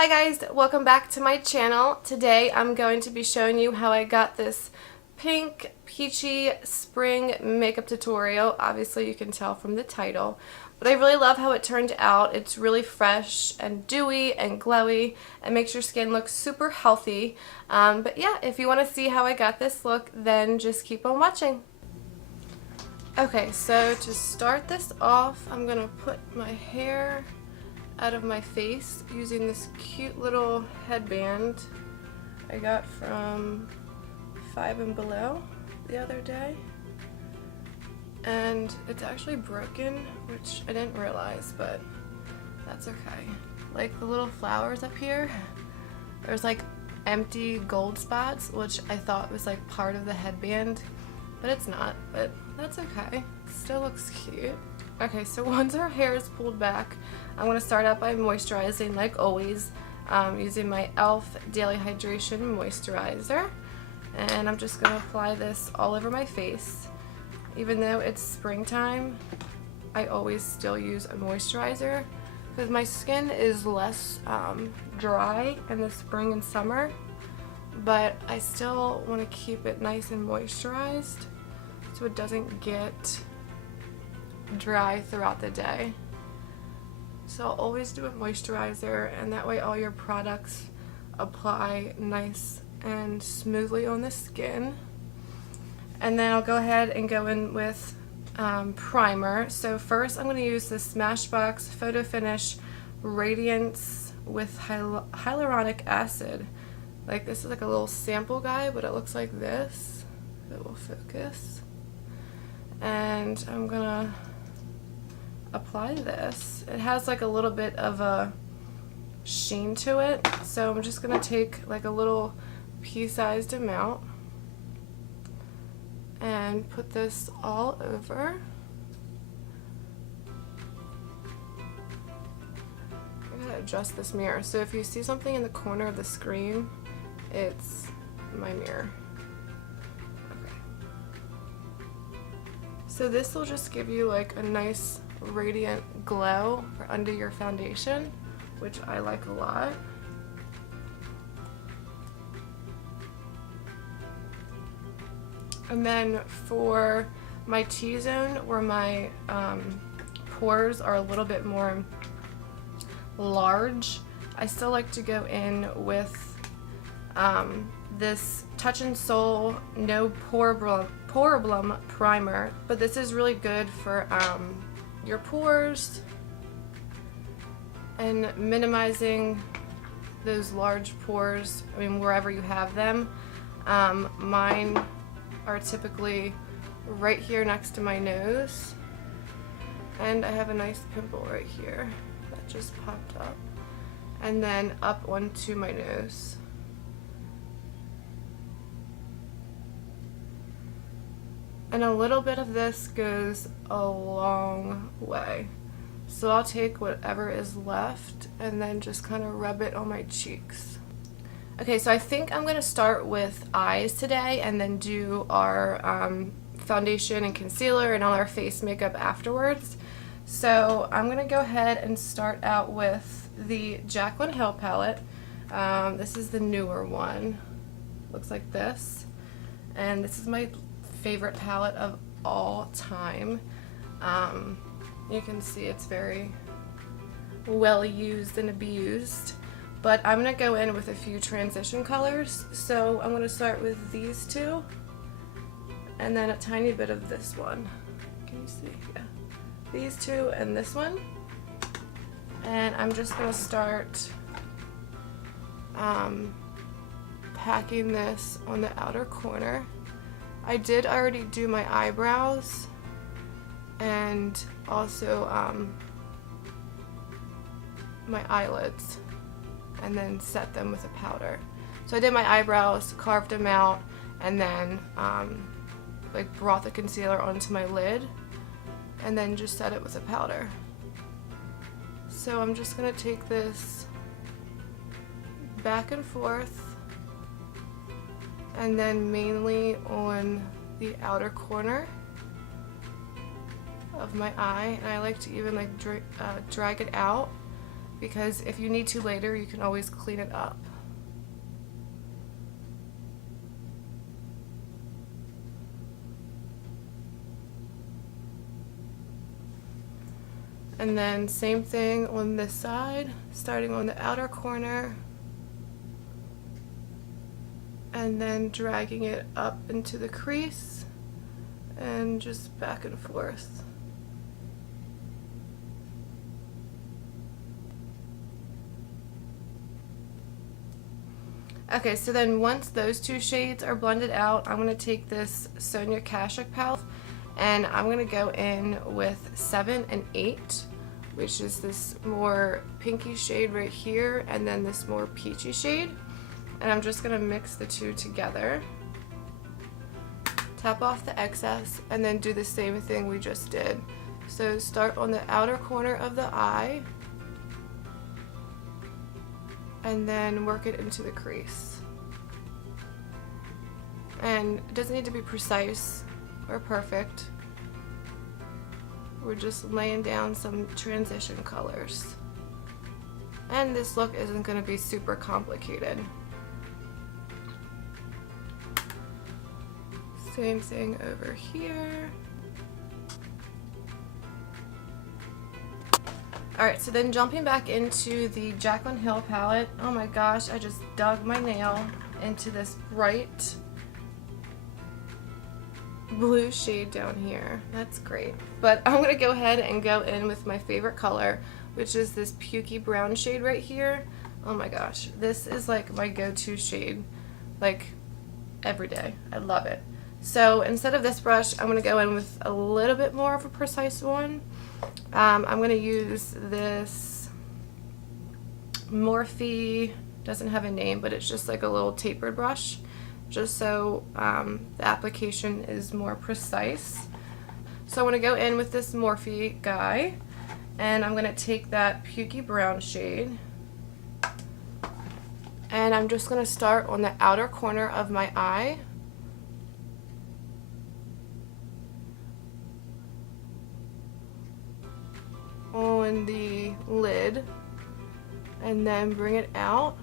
Hi guys, welcome back to my channel. Today I'm going to be showing you how I got this pink peachy spring makeup tutorial. Obviously you can tell from the title, but I really love how it turned out. It's really fresh and dewy and glowy and makes your skin look super healthy. But yeah, if you want to see how I got this look, then just keep on watching. Okay, so to start this off, I'm going to put my hair out of my face using this cute little headband I got from Five and Below the other day, and it's actually broken, which I didn't realize, but that's okay. Like the little flowers up here, there's like empty gold spots, which I thought was like part of the headband, but it's not, but that's okay. It still looks cute. Okay, so once our hair is pulled back, I'm going to start out by moisturizing like always, using my ELF Daily Hydration Moisturizer. And I'm just going to apply this all over my face. Even though it's springtime, I always still use a moisturizer because my skin is less dry in the spring and summer, but I still want to keep it nice and moisturized so it doesn't get dry throughout the day. So I'll always do a moisturizer, and that way all your products apply nice and smoothly on the skin. And then I'll go ahead and go in with primer. So first I'm going to use the Smashbox Photo Finish Radiance with hyaluronic acid. Like, this is like a little sample guide, but it looks like this. It will focus. And I'm gonna apply this. It has like a little bit of a sheen to it, so I'm just gonna take like a little pea-sized amount and put this all over. I'm gonna adjust this mirror, so if you see something in the corner of the screen, it's my mirror. So this will just give you like a nice radiant glow for under your foundation, which I like a lot. And then for my T-zone, where my pores are a little bit more large, I still like to go in with this Touch in Soul No Poreplem primer, but this is really good for your pores and minimizing those large pores, I mean, wherever you have them. Mine are typically right here next to my nose, and I have a nice pimple right here that just popped up, and then up onto my nose. And a little bit of this goes a long way. So I'll take whatever is left and then just kind of rub it on my cheeks. Okay, so I think I'm going to start with eyes today and then do our foundation and concealer and all our face makeup afterwards. So I'm going to go ahead and start out with the Jaclyn Hill palette. This is the newer one. Looks like this. And this is my favorite palette of all time. You can see it's very well used and abused, but I'm gonna go in with a few transition colors. So I'm gonna start with these two and then a tiny bit of this one. Can you see? Yeah, these two and this one. And I'm just gonna start packing this on the outer corner. I did already do my eyebrows and also my eyelids, and then set them with a powder. So I did my eyebrows, carved them out, and then like brought the concealer onto my lid and then just set it with a powder. So I'm just gonna take this back and forth, and then mainly on the outer corner of my eye, and I like to even like drag it out because if you need to later, you can always clean it up. And then same thing on this side, starting on the outer corner and then dragging it up into the crease and just back and forth. Okay, so then once those two shades are blended out, I'm going to take this Sonia Kashuk palette and I'm going to go in with 7 and 8, which is this more pinky shade right here and then this more peachy shade. And I'm just going to mix the two together. Tap off the excess and then do the same thing we just did. So start on the outer corner of the eye and then work it into the crease. And it doesn't need to be precise or perfect. We're just laying down some transition colors. And this look isn't going to be super complicated. Same thing over here. Alright, so then jumping back into the Jaclyn Hill palette. Oh my gosh, I just dug my nail into this bright blue shade down here. That's great. But I'm going to go ahead and go in with my favorite color, which is this pukey brown shade right here. Oh my gosh, this is like my go-to shade, like every day. I love it. So instead of this brush, I'm going to go in with a little bit more of a precise one. I'm going to use this Morphe, doesn't have a name, but it's just like a little tapered brush, just so the application is more precise. So I'm going to go in with this Morphe guy, and I'm going to take that pukey brown shade, and I'm just going to start on the outer corner of my eye. On the lid, and then bring it out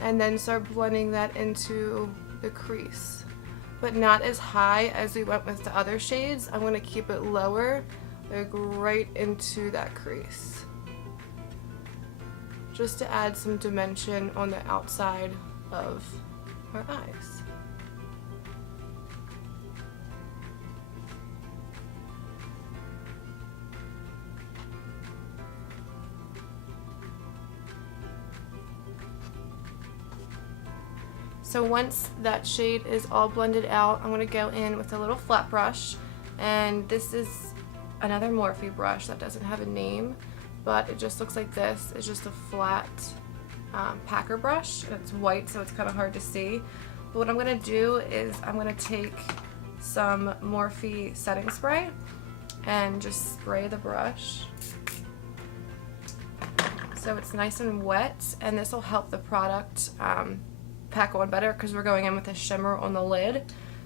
and then start blending that into the crease, but not as high as we went with the other shades. I'm going to keep it lower, like right into that crease, just to add some dimension on the outside of our eyes. So once that shade is all blended out, I'm going to go in with a little flat brush, and this is another Morphe brush that doesn't have a name, but it just looks like this. It's just a flat packer brush, and it's white, so it's kind of hard to see. But what I'm going to do is I'm going to take some Morphe setting spray and just spray the brush so it's nice and wet, and this will help the product pack on better because we're going in with a shimmer on the lid.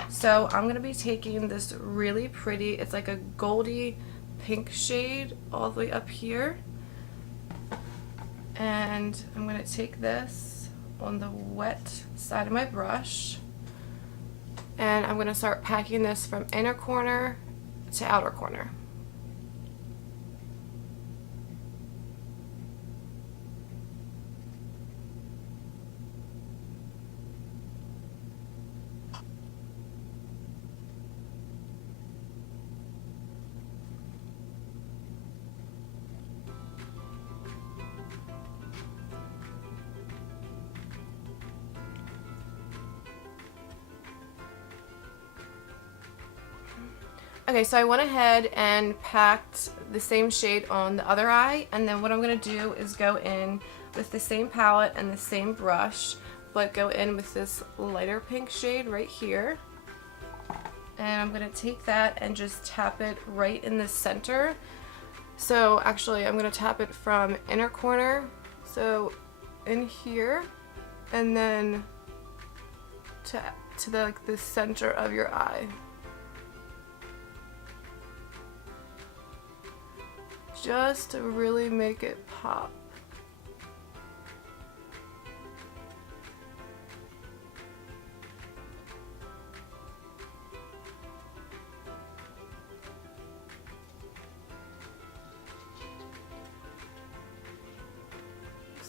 So I'm going to be taking this really pretty, it's like a goldy pink shade all the way up here, and I'm going to take this on the wet side of my brush, and I'm going to start packing this from inner corner to outer corner. Okay, so I went ahead and packed the same shade on the other eye, and then what I'm going to do is go in with the same palette and the same brush, but go in with this lighter pink shade right here. And I'm going to take that and just tap it right in the center. So actually I'm going to tap it from inner corner, so in here, and then to the center of your eye. Just to really make it pop.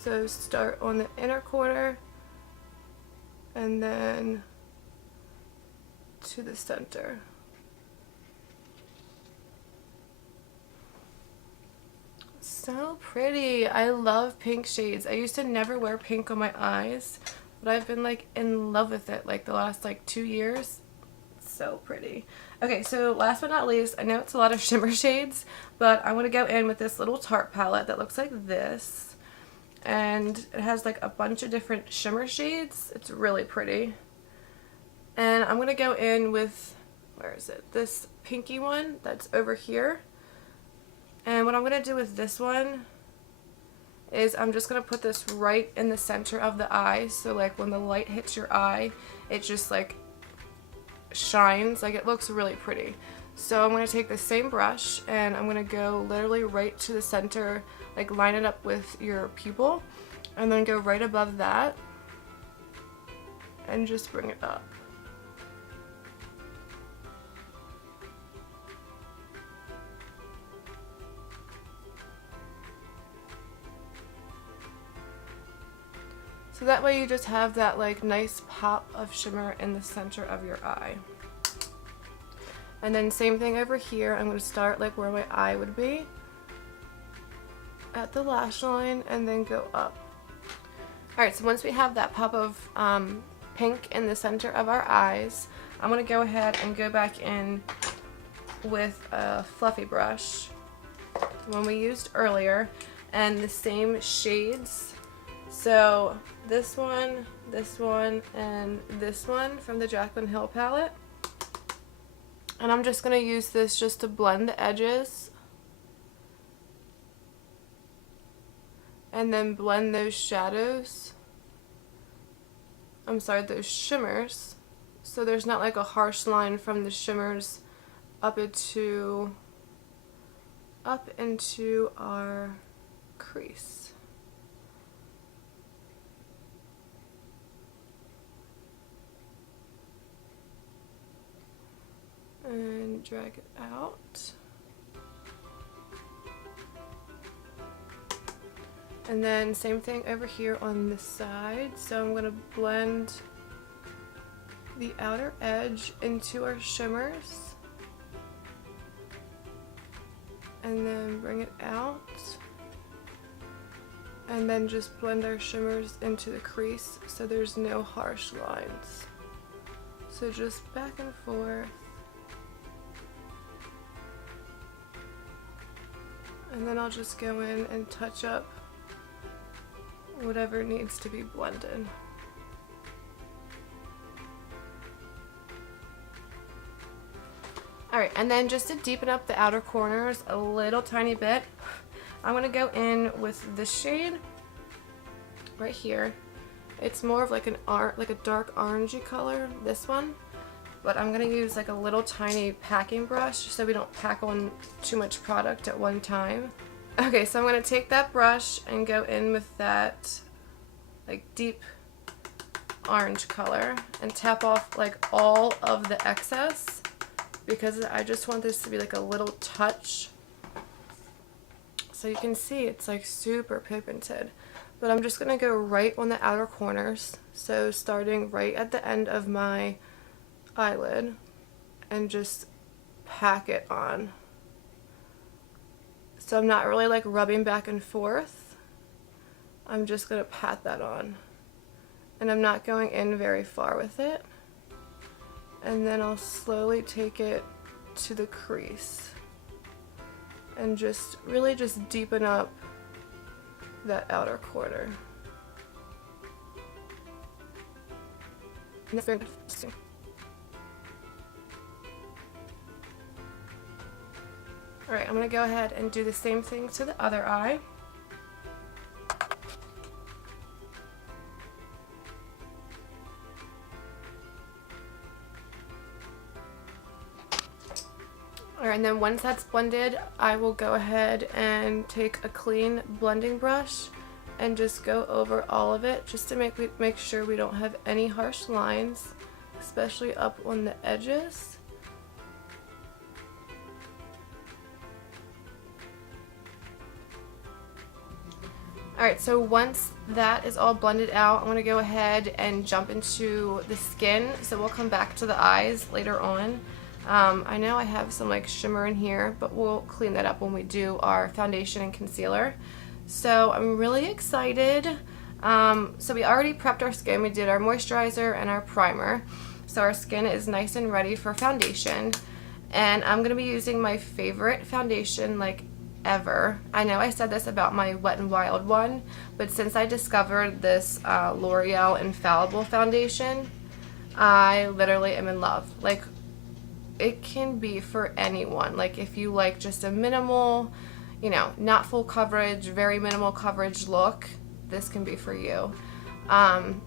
So start on the inner corner and then to the center. So pretty. I love pink shades. I used to never wear pink on my eyes, but I've been like in love with it like the last like 2 years. So pretty. Okay, so last but not least, I know it's a lot of shimmer shades, but I want to go in with this little Tarte palette that looks like this, and it has like a bunch of different shimmer shades. It's really pretty. And I'm going to go in with, where is it, this pinky one that's over here. And what I'm going to do with this one is I'm just going to put this right in the center of the eye, so like when the light hits your eye, it just like shines, like it looks really pretty. So I'm going to take the same brush and I'm going to go literally right to the center, like line it up with your pupil, and then go right above that and just bring it up. So that way you just have that like nice pop of shimmer in the center of your eye. And then same thing over here. I'm going to start like where my eye would be at the lash line and then go up. Alright, so once we have that pop of pink in the center of our eyes, I'm going to go ahead and go back in with a fluffy brush, the one we used earlier, and the same shades. So this one, and this one from the Jaclyn Hill palette. And I'm just going to use this just to blend the edges. And then blend those shadows. I'm sorry, those shimmers. So there's not like a harsh line from the shimmers up into our crease. And drag it out. And then same thing over here on the side. So I'm going to blend the outer edge into our shimmers. And then bring it out. And then just blend our shimmers into the crease so there's no harsh lines. So just back and forth. And then I'll just go in and touch up whatever needs to be blended. Alright, and then just to deepen up the outer corners a little tiny bit, I'm going to go in with this shade right here. It's more of like a dark orangey color, this one. But I'm going to use like a little tiny packing brush so we don't pack on too much product at one time. Okay, so I'm going to take that brush and go in with that like deep orange color and tap off like all of the excess, because I just want this to be like a little touch. So you can see it's like super pigmented. But I'm just going to go right on the outer corners. So starting right at the end of my eyelid and just pack it on. So I'm not really like rubbing back and forth. I'm just going to pat that on. And I'm not going in very far with it. And then I'll slowly take it to the crease. And just really just deepen up that outer corner. Alright, I'm going to go ahead and do the same thing to the other eye. Alright, and then once that's blended, I will go ahead and take a clean blending brush and just go over all of it, just to make sure we don't have any harsh lines, especially up on the edges. Alright, so once that is all blended out, I'm going to go ahead and jump into the skin. So we'll come back to the eyes later on. I know I have some like shimmer in here, but we'll clean that up when we do our foundation and concealer. So I'm really excited. So we already prepped our skin. We did our moisturizer and our primer. So our skin is nice and ready for foundation. And I'm going to be using my favorite foundation like ever. I know I said this about my Wet n Wild one, but since I discovered this L'Oreal Infallible foundation, I literally am in love. Like, it can be for anyone. Like, if you like just a minimal, you know, not full coverage, very minimal coverage look, this can be for you.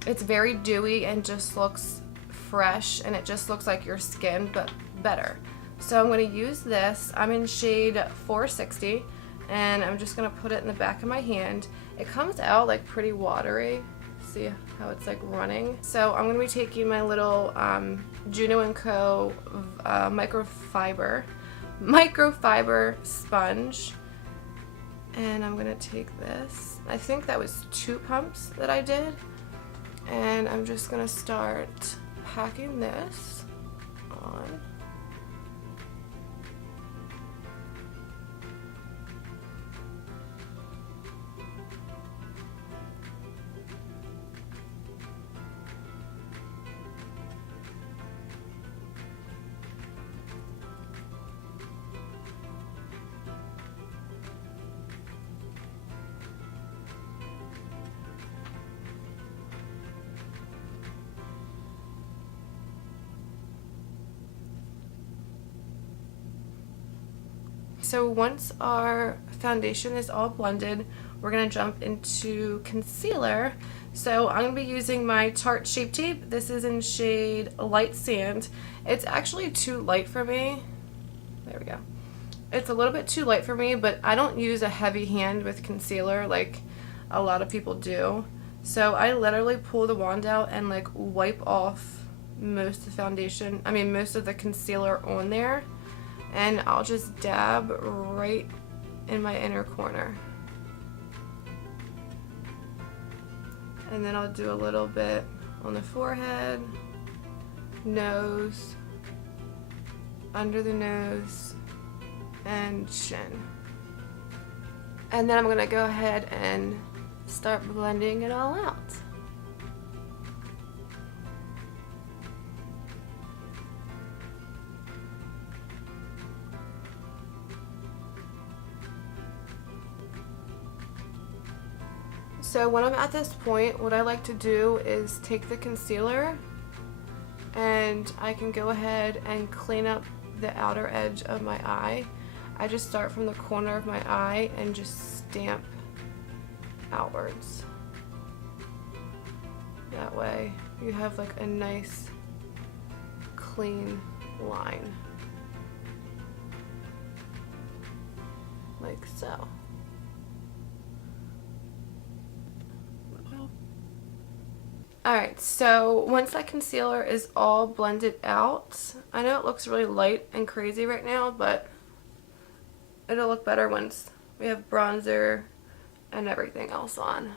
It's very dewy and just looks fresh, and it just looks like your skin, but better. So I'm going to use this. I'm in shade 460, and I'm just going to put it in the back of my hand. It comes out like pretty watery. See how it's like running? So I'm going to be taking my little Juno & Co. microfiber sponge, and I'm going to take this. I think that was 2 pumps that I did, and I'm just going to start packing this on. So once our foundation is all blended, we're going to jump into concealer. So I'm going to be using my Tarte Shape Tape. This is in shade Light Sand. It's actually too light for me. There we go. It's a little bit too light for me, but I don't use a heavy hand with concealer like a lot of people do. So I literally pull the wand out and like wipe off most of the foundation, most of the concealer on there. And I'll just dab right in my inner corner. And then I'll do a little bit on the forehead, nose, under the nose, and chin. And then I'm going to go ahead and start blending it all out. So when I'm at this point, what I like to do is take the concealer and I can go ahead and clean up the outer edge of my eye. I just start from the corner of my eye and just stamp outwards. That way you have like a nice clean line. Like so. Alright, so once that concealer is all blended out, I know it looks really light and crazy right now, but it'll look better once we have bronzer and everything else on.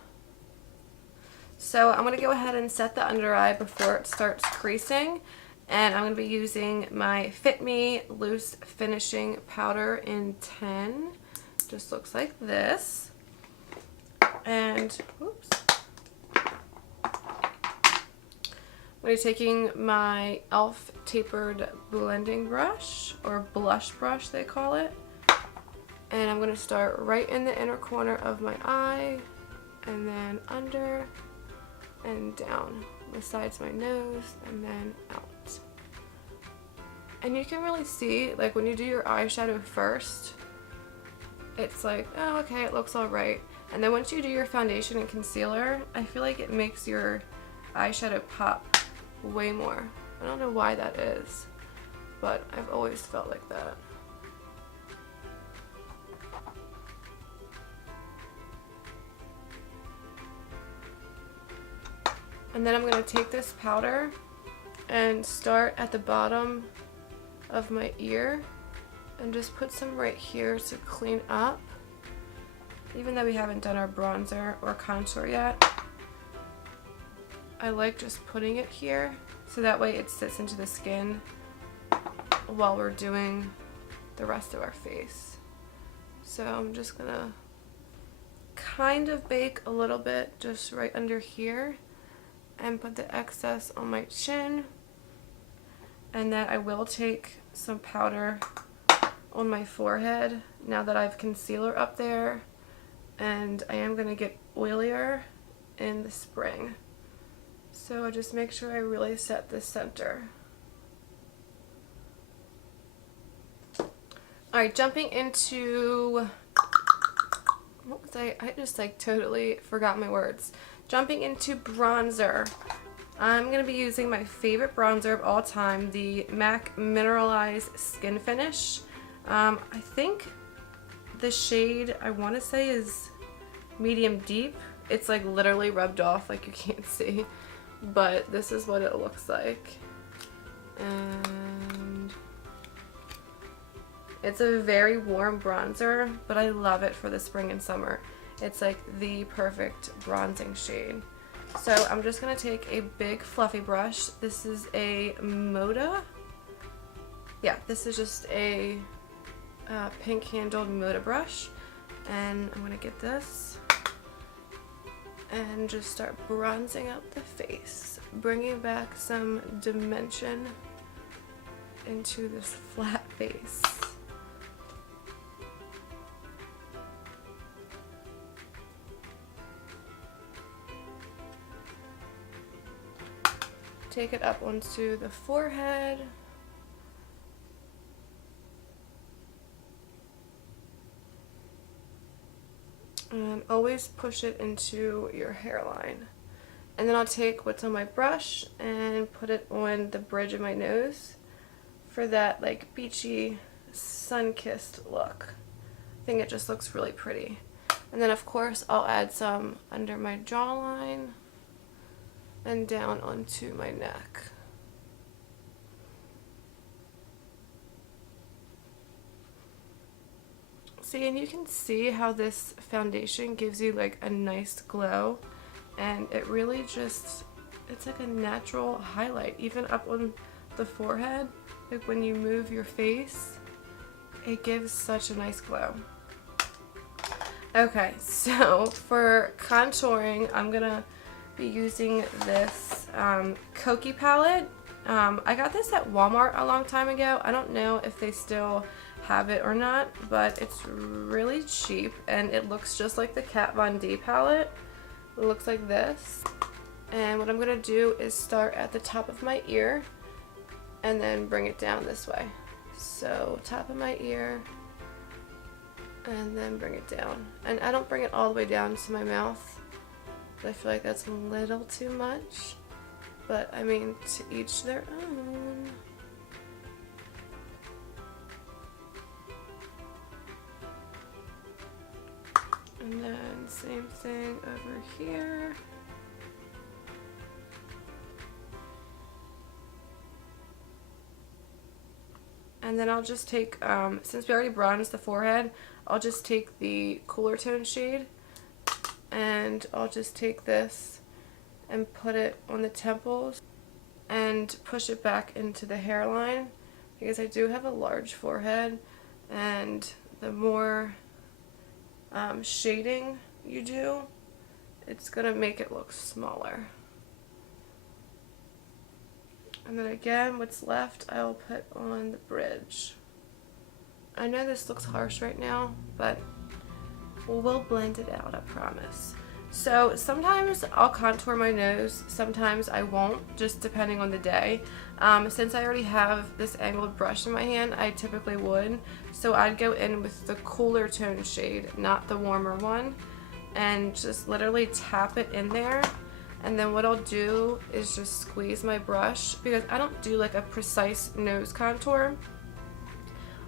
So I'm going to go ahead and set the under eye before it starts creasing, and I'm going to be using my Fit Me Loose Finishing Powder in 10. Just looks like this. And, oops. I'm going to be taking my ELF tapered blending brush, or blush brush they call it, and I'm going to start right in the inner corner of my eye, and then under and down besides my nose, and then out. And you can really see, like when you do your eyeshadow first, it's like, oh okay, it looks alright, and then once you do your foundation and concealer, I feel like it makes your eyeshadow pop way more. I don't know why that is, but I've always felt like that. And then I'm going to take this powder and start at the bottom of my ear and just put some right here to clean up. even though we haven't done our bronzer or contour yet, I like just putting it here so that way it sits into the skin while we're doing the rest of our face. So I'm just gonna kind of bake a little bit just right under here and put the excess on my chin, and then I will take some powder on my forehead now that I have concealer up there, and I am going to get oilier in the spring. So I just make sure I really set the center. Alright, jumping into, what was I just like totally forgot my words. Jumping into bronzer. I'm going to be using my favorite bronzer of all time, the MAC Mineralized Skin Finish. I think the shade I want to say is medium deep. It's like literally rubbed off, like you can't see, but this is what it looks like. And it's a very warm bronzer, but I love it for the spring and summer. It's like the perfect bronzing shade. So I'm just going to take a big fluffy brush. This is a Moda. Yeah, this is just a pink handled Moda brush. And I'm going to get this and just start bronzing out the face, bringing back some dimension into this flat face. Take it up onto the forehead. And always push it into your hairline. And then I'll take what's on my brush and put it on the bridge of my nose for that like beachy, sun-kissed look. I think it just looks really pretty. And then of course I'll add some under my jawline and down onto my neck. See, and you can see how this foundation gives you like a nice glow, and it really just, it's like a natural highlight, even up on the forehead. Like when you move your face, it gives such a nice glow. Okay, so for contouring, I'm gonna be using this Kokie palette. I got this at Walmart a long time ago. I don't know if they still have it or not, but it's really cheap and it looks just like the Kat Von D palette. It looks like this. And what I'm gonna do is start at the top of my ear and then bring it down this way. So top of my ear and then bring it down. And I don't bring it all the way down to my mouth. I feel like that's a little too much, but I mean, to each their own. And then same thing over here. And then I'll just take, since we already bronzed the forehead, I'll just take the cooler tone shade and I'll just take this and put it on the temples and push it back into the hairline, because I do have a large forehead, and the more shading you do, it's gonna make it look smaller. And then again, what's left I'll put on the bridge. I know this looks harsh right now, but we'll blend it out, I promise. So sometimes I'll contour my nose, sometimes I won't, just depending on the day. Since I already have this angled brush in my hand, I typically would. So I'd go in with the cooler tone shade, not the warmer one, and just literally tap it in there. And then what I'll do is just squeeze my brush, because I don't do like a precise nose contour.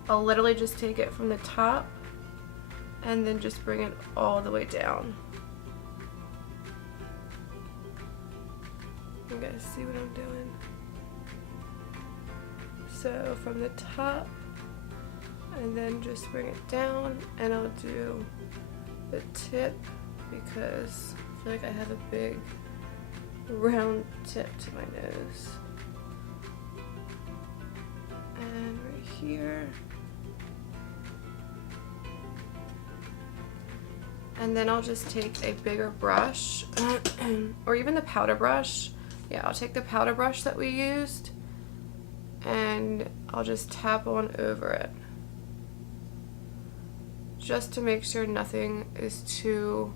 I'll literally just take it from the top and then just bring it all the way down. You guys see what I'm doing? So from the top, and then just bring it down, and I'll do the tip because I feel like I have a big round tip to my nose. And right here. And then I'll just take a bigger brush, or even the powder brush. Yeah, I'll take the powder brush that we used, and I'll just tap on over it. Just to make sure nothing is too,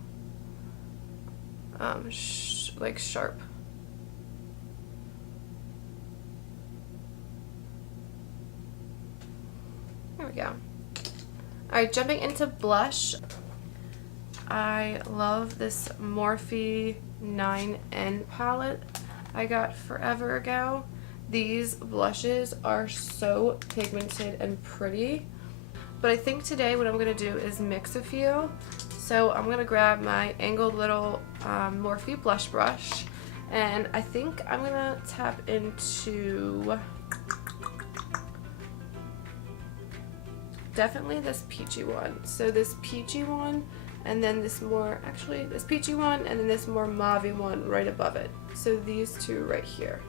like sharp. There we go. Alright, jumping into blush. I love this Morphe 9N palette I got forever ago. These blushes are so pigmented and pretty. But I think today what I'm going to do is mix a few. So I'm going to grab my angled little Morphe blush brush. And I think I'm going to tap into definitely this peachy one. So this peachy one, and then this more, actually this peachy one, and then this more mauve one right above it. So these two right here.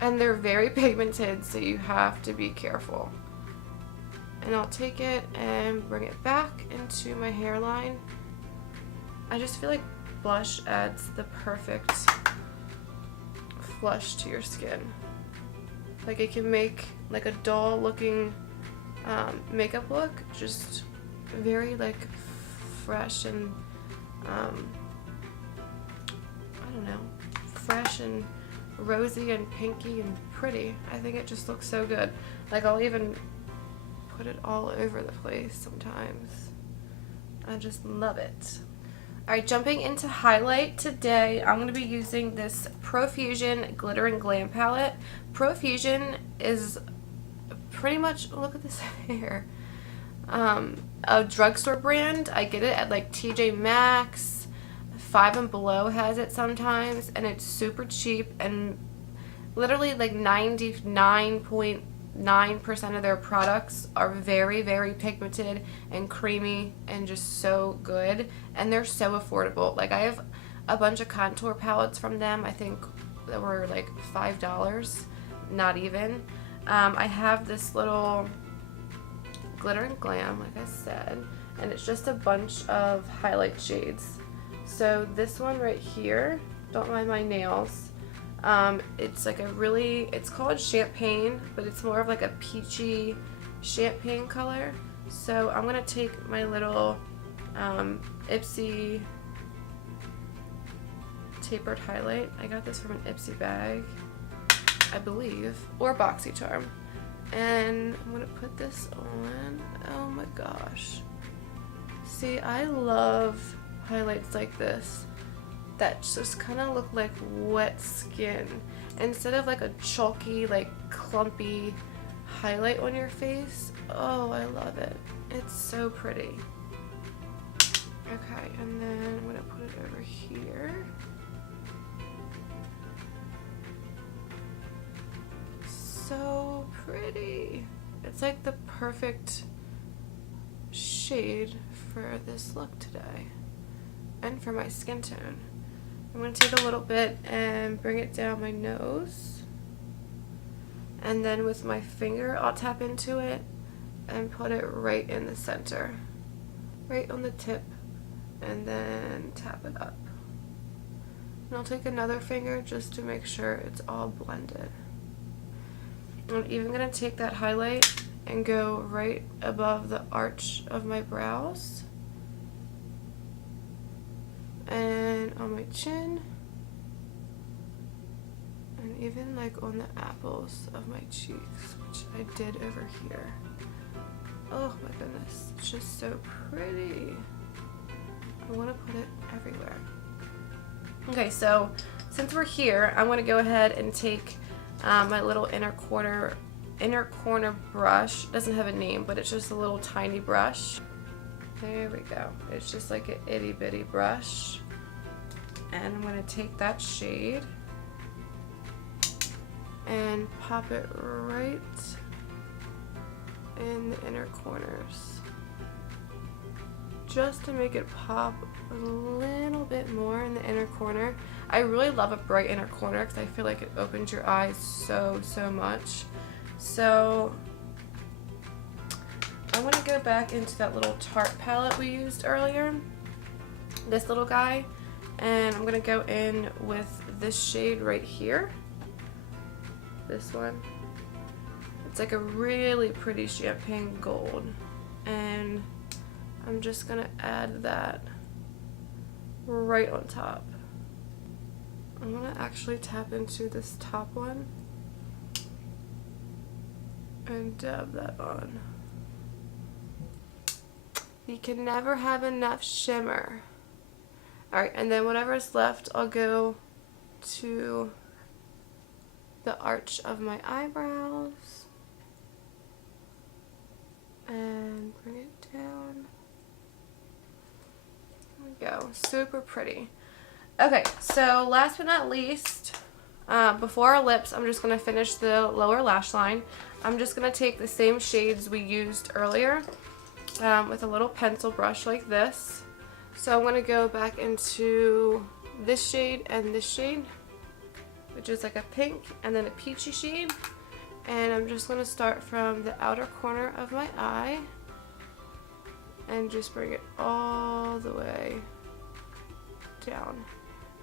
And they're very pigmented, so you have to be careful. And I'll take it and bring it back into my hairline. I just feel like blush adds the perfect flush to your skin. Like it can make like a dull looking makeup look just very like fresh and I don't know, fresh and rosy and pinky and pretty. I think it just looks so good. Like I'll even put it all over the place sometimes. I just love it. Alright, jumping into highlight today, I'm going to be using this Profusion Glitter and Glam palette. Profusion is pretty much, look at this hair, a drugstore brand. I get it at like TJ Maxx, Five and Below has it sometimes, and it's super cheap, and literally like 99.9% of their products are very, very pigmented and creamy and just so good, and they're so affordable. Like I have a bunch of contour palettes from them, I think that were like $5, not even. I have this little Glitter and Glam, like I said, and it's just a bunch of highlight shades. So this one right here, don't mind my nails, it's like a really, it's called Champagne, but it's more of like a peachy champagne color. So I'm going to take my little Ipsy tapered highlight. I got this from an Ipsy bag, I believe, or BoxyCharm. And I'm going to put this on. Oh my gosh. See, I love highlights like this that just kind of look like wet skin instead of like a chalky, like clumpy highlight on your face. Oh, I love it. It's so pretty. Okay, and then I'm going to put it over here. So pretty. It's like the perfect shade for this look today and for my skin tone. I'm going to take a little bit and bring it down my nose, and then with my finger I'll tap into it and put it right in the center, right on the tip, and then tap it up. And I'll take another finger just to make sure it's all blended. I'm even going to take that highlight and go right above the arch of my brows, and on my chin, and even like on the apples of my cheeks, which I did over here. Oh my goodness, it's just so pretty. I want to put it everywhere. Okay, so since we're here, I'm going to go ahead and take my little inner corner brush. It doesn't have a name, but it's just a little tiny brush. There we go. It's just like an itty bitty brush. And I'm going to take that shade and pop it right in the inner corners, just to make it pop a little bit more in the inner corner. I really love a bright inner corner because I feel like it opens your eyes so much. So I want to go back into that little Tarte palette we used earlier, this little guy, and I'm going to go in with this shade right here, this one. It's like a really pretty champagne gold, and I'm just going to add that right on top. I'm going to actually tap into this top one and dab that on. You can never have enough shimmer. Alright, and then whatever's left, I'll go to the arch of my eyebrows and bring it down. There we go. Super pretty. Okay, so last but not least, before our lips, I'm just going to finish the lower lash line. I'm just going to take the same shades we used earlier with a little pencil brush like this. So I'm going to go back into this shade and this shade, which is like a pink and then a peachy shade. And I'm just going to start from the outer corner of my eye and just bring it all the way down,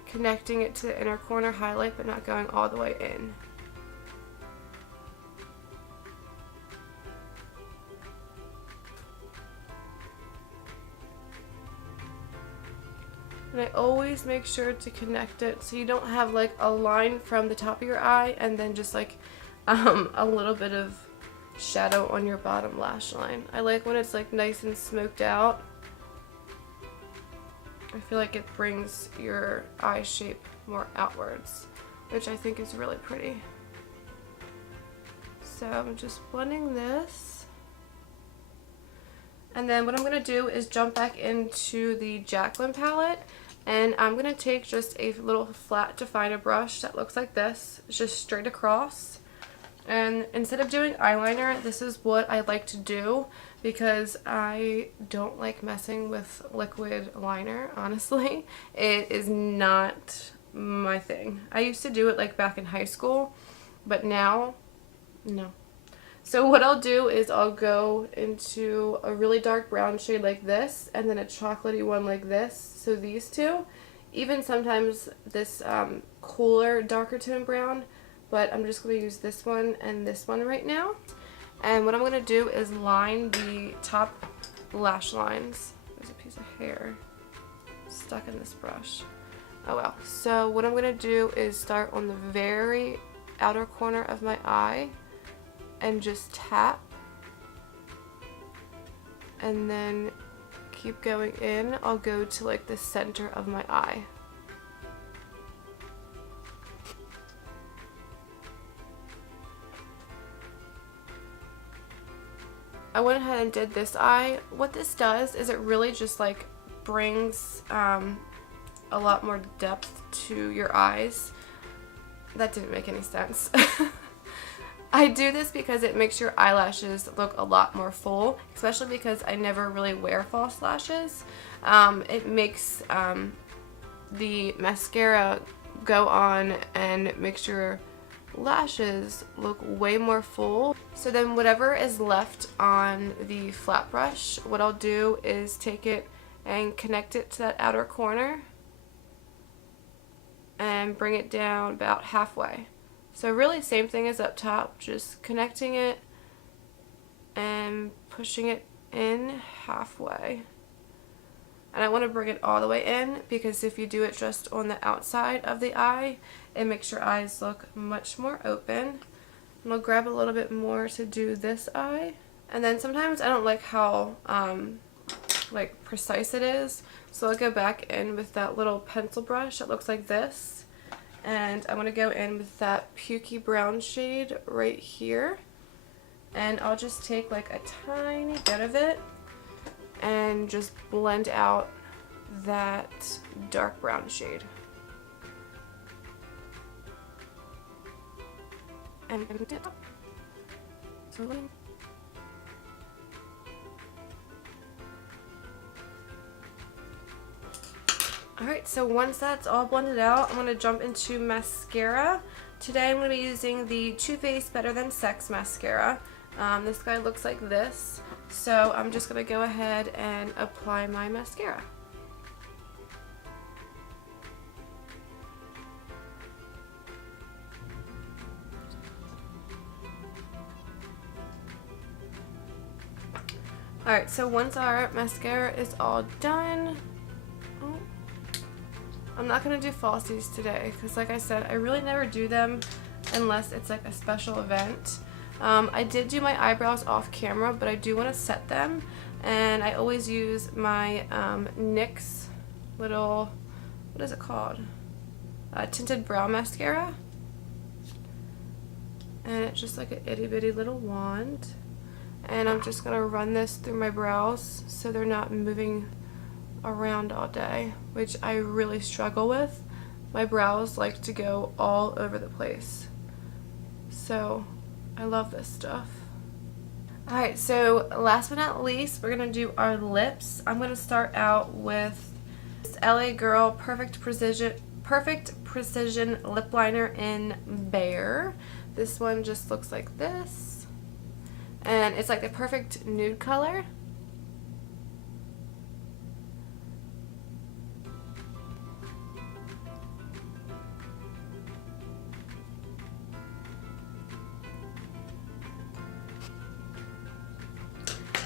connecting it to the inner corner highlight but not going all the way in. And I always make sure to connect it so you don't have like a line from the top of your eye and then just like a little bit of shadow on your bottom lash line. I like when it's like nice and smoked out. I feel like it brings your eye shape more outwards, which I think is really pretty. So I'm just blending this. And then what I'm going to do is jump back into the Jaclyn palette, and I'm going to take just a little flat definer brush that looks like this, just straight across. And instead of doing eyeliner, this is what I like to do because I don't like messing with liquid liner, honestly. It is not my thing. I used to do it like back in high school, but now, no. So what I'll do is I'll go into a really dark brown shade like this and then a chocolatey one like this. So these two, even sometimes this cooler darker tone brown, but I'm just going to use this one and this one right now. And what I'm going to do is line the top lash lines. There's a piece of hair stuck in this brush. Oh well. So what I'm going to do is start on the very outer corner of my eye and just tap, and then keep going in. I'll go to like the center of my eye. I went ahead and did this eye. What this does is it really just like brings a lot more depth to your eyes. That didn't make any sense. I do this because it makes your eyelashes look a lot more full, especially because I never really wear false lashes. It makes the mascara go on and makes your lashes look way more full. So then whatever is left on the flat brush, what I'll do is take it and connect it to that outer corner and bring it down about halfway. So really same thing as up top, just connecting it and pushing it in halfway. And I want to bring it all the way in because if you do it just on the outside of the eye, it makes your eyes look much more open. And I'll grab a little bit more to do this eye. And then sometimes I don't like how like precise it is, so I'll go back in with that little pencil brush that looks like this. And I'm going to go in with that pukey brown shade right here. And I'll just take like a tiny bit of it and just blend out that dark brown shade. And Alright, so once that's all blended out, I'm going to jump into mascara. Today I'm going to be using the Too Faced Better Than Sex mascara. This guy looks like this, so I'm just going to go ahead and apply my mascara. Alright, so once our mascara is all done, I'm not going to do falsies today because, like I said, I really never do them unless it's like a special event. I did do my eyebrows off camera, but I do want to set them, and I always use my NYX little, what is it called? Tinted brow mascara, and it's just like an itty bitty little wand, and I'm just going to run this through my brows so they're not moving around all day, which I really struggle with. My brows like to go all over the place, so I love this stuff. Alright, so last but not least, we're gonna do our lips. I'm gonna start out with this LA Girl Perfect Precision lip liner in Bare. This one just looks like this, and it's like the perfect nude color.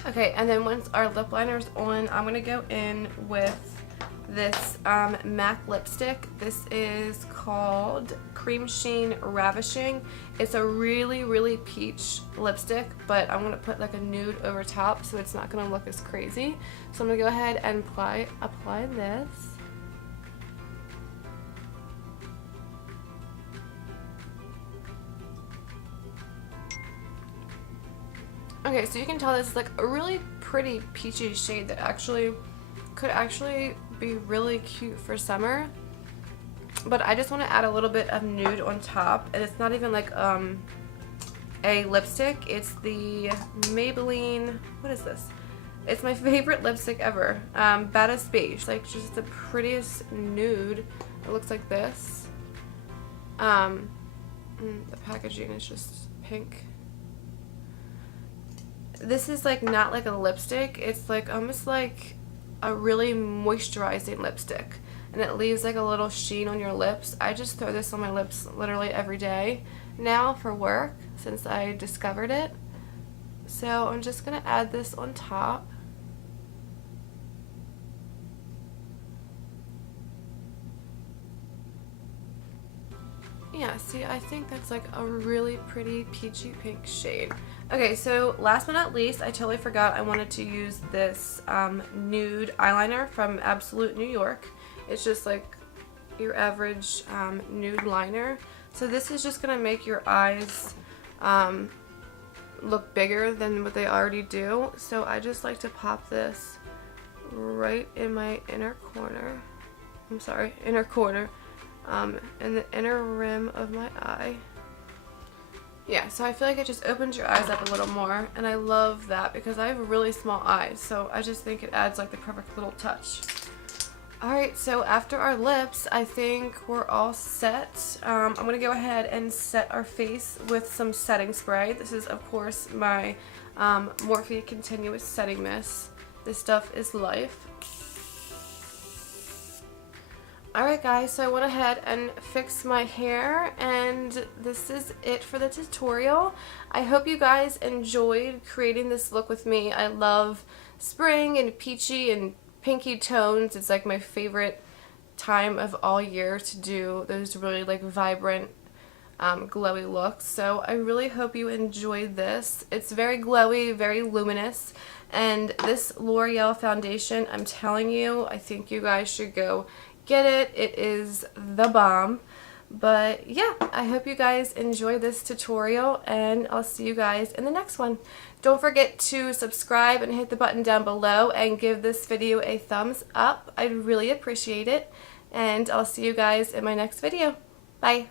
Okay, and then once our lip liner's on, I'm going to go in with this MAC lipstick. This is called Creemsheen Ravishing. It's a really, really peach lipstick, but I'm going to put like a nude over top so it's not going to look as crazy. So I'm going to go ahead and apply this. Okay, so you can tell this is like a really pretty peachy shade that could actually be really cute for summer. But I just want to add a little bit of nude on top, and it's not even like a lipstick. It's the Maybelline, what is this? It's my favorite lipstick ever, Baddest Beige. Like just the prettiest nude. It looks like this. The packaging is just pink. This is like not like a lipstick, it's like almost like a really moisturizing lipstick, and it leaves like a little sheen on your lips. I just throw this on my lips literally every day now for work since I discovered it. So I'm just gonna add this on top. Yeah, see, I think that's like a really pretty peachy pink shade. Okay, so last but not least, I totally forgot I wanted to use this nude eyeliner from Absolute New York. It's just like your average nude liner. So this is just going to make your eyes look bigger than what they already do. So I just like to pop this right in my inner corner. I'm sorry, inner corner. In the inner rim of my eye. Yeah, so I feel like it just opens your eyes up a little more, and I love that because I have really small eyes, so I just think it adds like the perfect little touch. Alright, so after our lips, I think we're all set. I'm going to go ahead and set our face with some setting spray. This is, of course, my MORPHE Continuous Setting Mist. This stuff is life. Alright guys, so I went ahead and fixed my hair, and this is it for the tutorial. I hope you guys enjoyed creating this look with me. I love spring and peachy and pinky tones. It's like my favorite time of all year to do those really like vibrant glowy looks. So I really hope you enjoyed this. It's very glowy, very luminous, and this L'Oreal foundation, I'm telling you, I think you guys should go get it. It is the bomb. But yeah, I hope you guys enjoy this tutorial, and I'll see you guys in the next one. Don't forget to subscribe and hit the button down below and give this video a thumbs up. I'd really appreciate it, and I'll see you guys in my next video. Bye.